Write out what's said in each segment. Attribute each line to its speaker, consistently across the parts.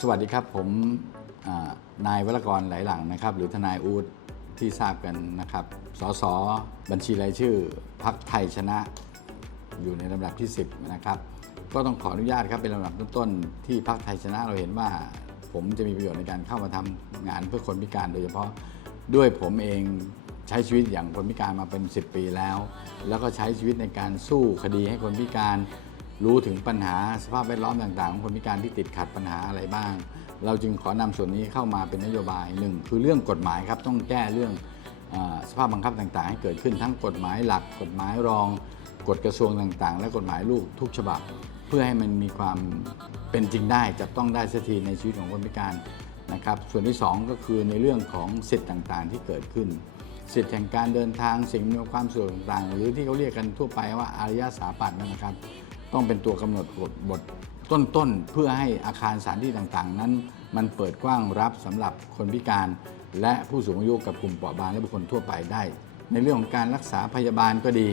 Speaker 1: สวัสดีครับ ผมนายวรกรไหลหลังนะครับ หรือทนายอูดที่ทราบกันนะครับ สสบัญชีรายชื่อพักไทยชนะ อยู่ในลำดับที่ 10 นะครับ ก็ต้องขออนุญาตครับเป็นลำดับต้นๆที่พักไทยชนะเราเห็นว่า ผมจะมีประโยชน์ในการเข้ามาทำงานเพื่อคนพิการโดยเฉพาะด้วยผมเองใช้ชีวิตอย่างคนพิการมาเป็น 10 ปีแล้ว แล้วก็ใช้ชีวิตในการสู้คดีให้คนพิการ รู้ถึงปัญหาสภาพแวดล้อมต่างๆของคนพิการที่ติดขัดปัญหาอะไรบ้าง เราจึงขอนำส่วนนี้เข้ามาเป็นนโยบายหนึ่งคือเรื่องกฎหมายครับต้องแก้เรื่องอสภาพบังคับต่างๆ ให้เกิดขึ้นทั้งกฎหมายหลัก กฎหมายรองกฎกระทรวงต่างๆ และกฎหมายลูกทุกฉบับ เพื่อให้มันมีความเป็นจริงได้จับต้องได้สักทีในชีวิตของคนพิการนะครับส่วนที่สองก็คือในเรื่องของสิทธิ์ต่างๆ ที่เกิดขึ้น สิทธิ์แห่งการเดินทางสิ่งอำนวยความสะดวกต่างๆ หรือที่เขาเรียกกันทั่วไปว่าอารยสาปัตนะครับ ต้องเป็นตัวกำหนดบทบทต้นๆ เพื่อให้อาคารสถานที่ต่างๆ นั้น มันเปิดกว้างรับสำหรับคนพิการ และผู้สูงอายุกับกลุ่มเปราะบางและบุคคลทั่วไปได้ ในเรื่องของการรักษาพยาบาลก็ดี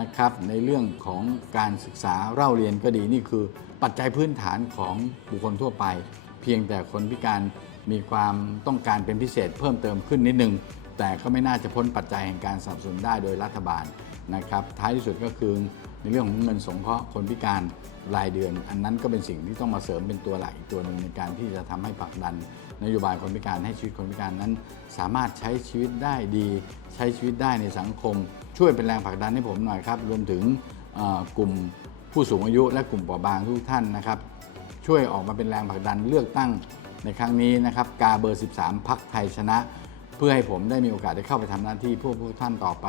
Speaker 1: นะครับ ในเรื่องของการศึกษาเล่าเรียนก็ดีนี่คือ ปัจจัยพื้นฐานของบุคคลทั่วไป เพียงแต่คนพิการมีความต้องการเป็นพิเศษเพิ่มเติมขึ้นนิดนึงแต่ก็ไม่น่าจะพ้นปัจจัยแห่งการสนับสนุนได้โดยรัฐบาล นะครับท้ายที่สุดก็คือในเรื่องของเงินสงเคราะห์คนพิการรายเดือน อันนั้นก็เป็นสิ่งที่ต้องมาเสริมเป็นตัวหลักอีกตัวหนึ่งในการที่จะทำให้ผลักดัน นโยบายคนพิการให้ชีวิตคนพิการนั้น สามารถใช้ชีวิตได้ดี ใช้ชีวิตได้ในสังคม ช่วยเป็นแรงผลักดันให้ผมหน่อยครับ รวมถึงกลุ่มผู้สูงอายุและกลุ่มเปราะบางทุกท่านนะครับ ช่วยออกมาเป็นแรงผลักดันเลือกตั้งในครั้งนี้นะครับกาเบอร์ 13 พักไทยชนะ เพื่อให้ผมได้มีโอกาสได้เข้าไปทำหน้าที่พวกพวกท่านต่อไป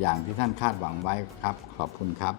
Speaker 1: อย่างที่ท่านคาดหวังไว้ครับ ขอบคุณครับ